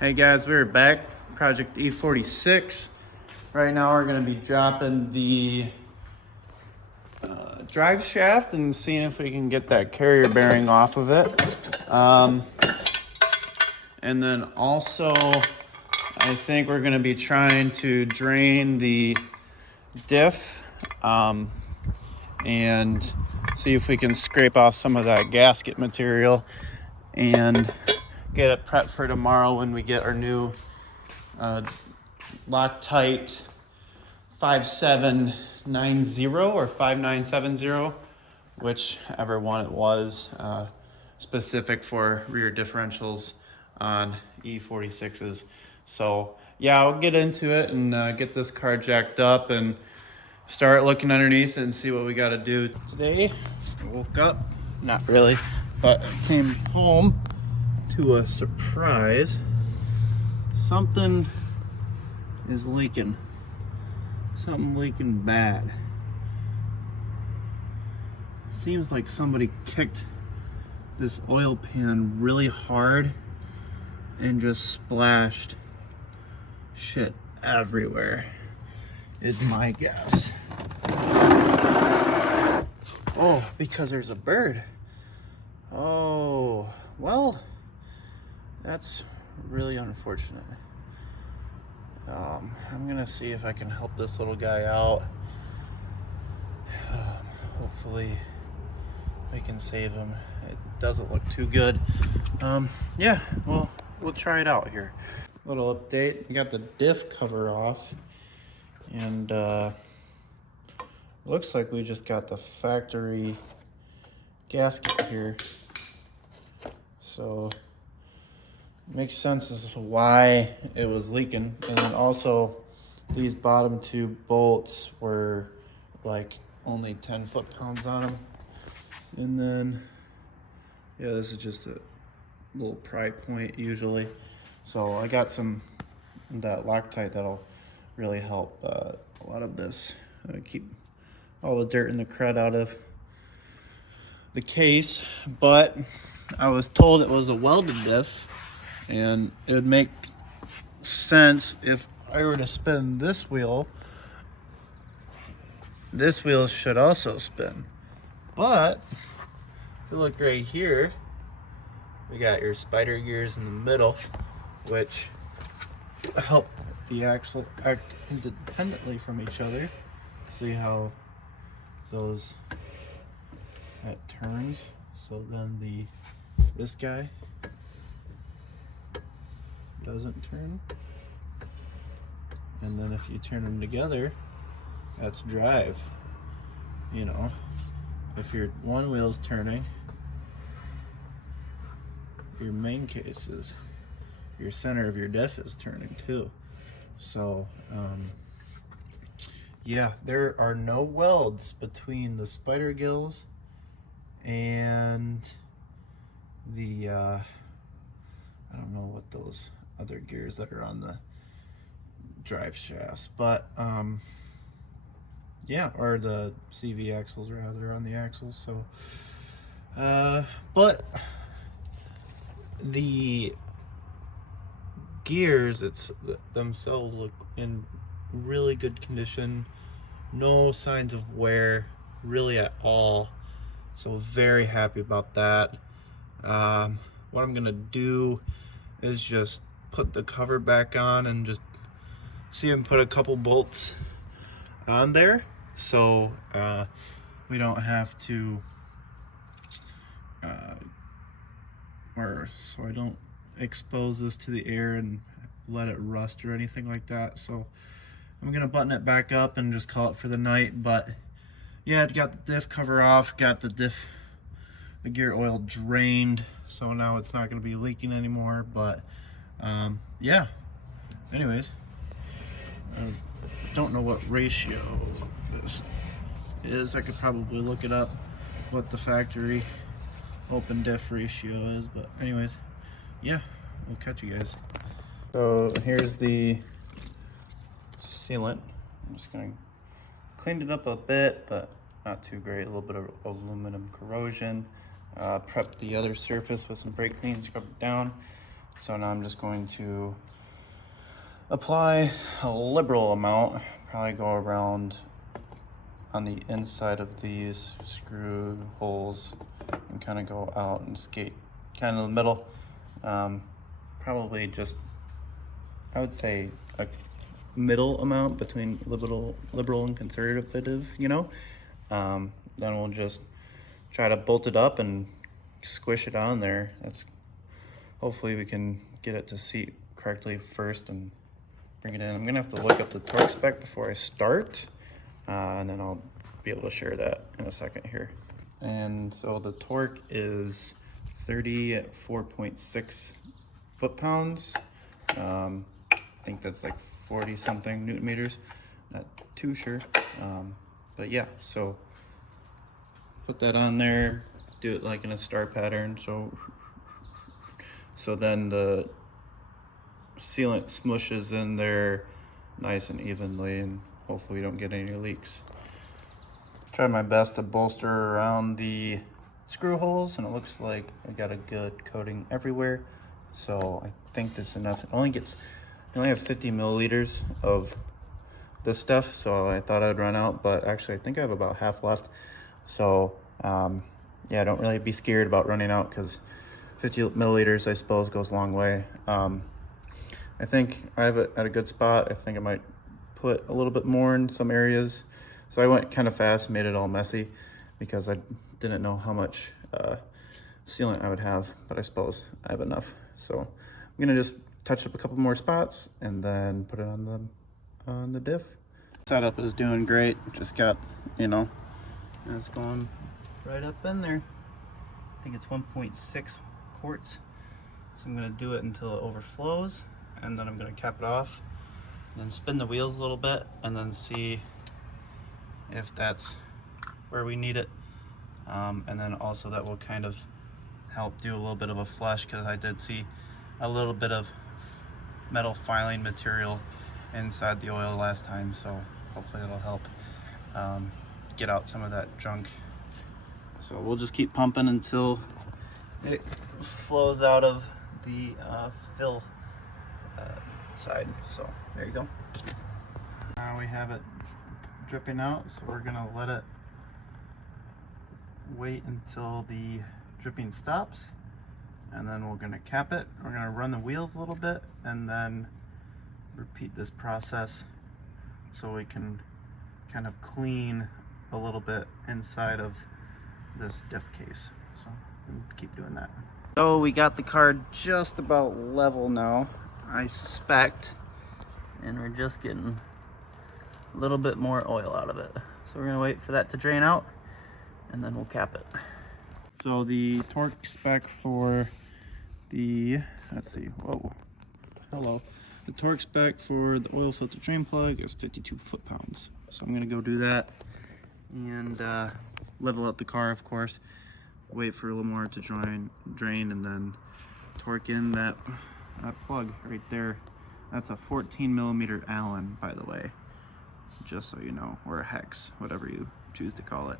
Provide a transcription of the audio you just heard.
Hey guys, we're back. Project E46. Right now we're going to be dropping the drive shaft and seeing if we can get that carrier bearing off of it. And then also, I think we're going to be trying to drain the diff and see if we can scrape off some of that gasket material and get it prepped for tomorrow when we get our new Loctite 5790 or 5970, whichever one it was, specific for rear differentials on E46s. So yeah, I'll get into it and get this car jacked up and start looking underneath and see what we got to do. Today I woke up, not really, but I came home to a surprise. Something is leaking. Something leaking bad. It seems like somebody kicked this oil pan really hard and just splashed shit everywhere, is my guess. Oh, because there's a bird. Oh, well, that's really unfortunate. I'm gonna see if I can help this little guy out. Hopefully we can save him. It doesn't look too good. Yeah, well, we'll try it out here. Little update, we got the diff cover off, and looks like we just got the factory gasket here. So makes sense as to why it was leaking. And then also these bottom two bolts were like only 10 foot-pounds on them. And then yeah, this is just a little pry point usually. So I got some that Loctite that'll really help a lot of this, keep all the dirt and the crud out of the case. But I was told it was a welded diff, and it would make sense if I were to spin this wheel should also spin. But if you look right here, we got your spider gears in the middle, which help the axle act independently from each other. See how that turns? So then this guy doesn't turn, and then if you turn them together, that's drive. You know, if your one wheel's turning, your main case is, your center of your diff is turning too. So yeah, there are no welds between the spider gills and the I don't know what those other gears that are on the drive shafts, but yeah, or the CV axles rather, on the axles. So but the gears themselves look in really good condition, no signs of wear really at all, so very happy about that. What I'm gonna do is just put the cover back on and just see if I can put a couple bolts on there, so we don't have to or so I don't expose this to the air and let it rust or anything like that. So I'm gonna button it back up and just call it for the night. But yeah, it got the diff cover off, got the gear oil drained, so now it's not gonna be leaking anymore. But yeah, anyways, I don't know what ratio this is. I could probably look it up, what the factory open diff ratio is, but anyways, yeah, we'll catch you guys. So here's the sealant. I'm just gonna clean it up a bit, but not too great. A little bit of aluminum corrosion. Prep the other surface with some brake clean, scrub it down. So now I'm just going to apply a liberal amount, probably go around on the inside of these screw holes and kind of go out and skate kind of in the middle. Probably just, I would say a middle amount between liberal and conservative, you know. Then we'll just try to bolt it up and squish it on there. Hopefully we can get it to seat correctly first and bring it in. I'm gonna have to look up the torque spec before I start, and then I'll be able to share that in a second here. And so the torque is 34.6 foot-pounds. I think that's like 40 something Newton meters. Not too sure, but yeah, so put that on there, do it like in a star pattern, so then the sealant smushes in there nice and evenly, and hopefully we don't get any leaks. Try my best to bolster around the screw holes, and it looks like I got a good coating everywhere, so I think this is enough. I only have 50 milliliters of this stuff, so I thought I'd run out, but actually I think I have about half left. So yeah, don't really be scared about running out, because 50 milliliters I suppose goes a long way. I think I have it at a good spot. I think I might put a little bit more in some areas. So I went kind of fast, made it all messy, because I didn't know how much sealant I would have, but I suppose I have enough. So I'm gonna just touch up a couple more spots and then put it on the diff. Setup is doing great. Just got, and it's going right up in there. I think it's 1.6 quarts. So I'm gonna do it until it overflows, and then I'm gonna cap it off, and then spin the wheels a little bit, and then see if that's where we need it. And then also that will kind of help do a little bit of a flush, because I did see a little bit of metal filing material inside the oil last time, so hopefully that'll help get out some of that junk. So we'll just keep pumping until it flows out of the fill side. So there you go. Now we have it dripping out, so we're gonna let it wait until the dripping stops, and then we're gonna cap it. We're gonna run the wheels a little bit and then repeat this process so we can kind of clean a little bit inside of this diff case. So we'll keep doing that. So we got the car just about level now, I suspect, and we're just getting a little bit more oil out of it. So we're gonna wait for that to drain out, and then we'll cap it. So the torque spec for the, let's see, whoa, hello. The torque spec for the oil filter drain plug is 52 foot-pounds. So I'm gonna go do that and level up the car, of course, wait for a little more to drain, and then torque in that plug right there. That's a 14 millimeter Allen, by the way, just so you know, or a hex, whatever you choose to call it.